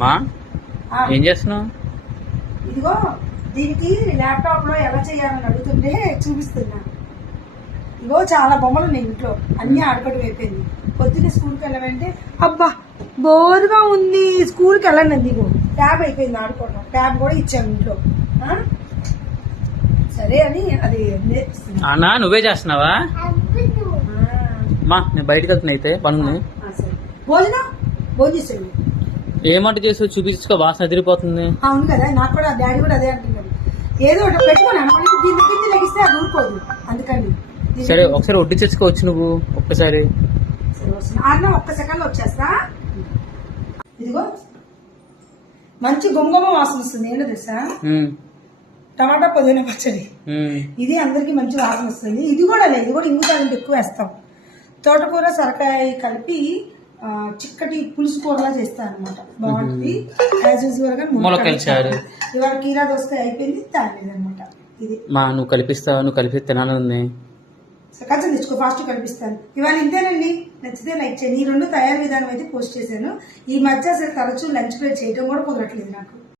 మా ఏం చేస్తున్నావు? ఇదిగో దీనికి ల్యాప్టాప్ లో ఎలా చేయాలని అడుగుతుంటే చూపిస్తున్నా. ఇగో చాలా బొమ్మలు ఉన్నాయి ఇంట్లో, అన్ని ఆడుకోవడం అయిపోయింది. పొద్దున్నే స్కూల్కి వెళ్ళమంటే అబ్బా బోరుగా ఉంది, స్కూల్కి వెళ్ళండి. ఇదిగో ట్యాబ్ అయిపోయింది ఆడుకోవడం, ట్యాబ్ కూడా ఇచ్చాము ఇంట్లో. సరే అని అది నేర్పిస్తున్నా. అన్నా నువ్వే చేస్తున్నావా? మా నేను బయటకు వెళ్తున్నా అయితే పనుంది. భోజనం చేసాడు. ఏమంట చేసి చూపించుకో, వాసన ఎదిరిపోతుంది. అవును కదా, నాకు కూడా డాడీ కూడా అదే అంటున్నాడు. ఏదో ఒకటి పెట్టుకుని దీని దగ్గర లెగిస్తే అది ఊరుకోదు, అందుకని. సరే ఒకసారి వడ్డీ చేసుకోవచ్చు నువ్వు ఒక్కసారి. అన్న ఒక్క సెకండ్ లో వచ్చేస్తా. ఇదిగో మంచి గుమగుమ వాసన వస్తుంది. ఏంటో తెలుసా? టమాటా పుదీనా పచ్చడి. ఇది అందరికి మంచి వాసన వస్తుంది. ఇది కూడా లేదు, ఇది కూడా ఇంగు తాలింపు ఎక్కువ వేస్తాం. తోటకూర సొరకాయ కలిపి చిక్కటి పులుసు కూరలా చేస్తాను అనమాట, బాగుంటుంది. యాజ్ యూజువల్ గా ఇవాళ కీరా దోసకాయ అయిపోయింది, తాగలేదు అనమాట. ఇది మా నువ్వు కలిపిస్తావు, నువ్వు కలిపి తినాలని కొంచెం తెచ్చుకో, ఫాస్ట్ కలిపిస్తాను. ఇవాళ ఇంతేనండి. నచ్చితే లైక్ చేయండి. ఈ 2 తయారీ విధానం అయితే పోస్ట్ చేశాను. ఈ మధ్య అసలు తరచూ లంచ్ ప్లేట్ చేయడం కూడా కుదరట్లేదు నాకు.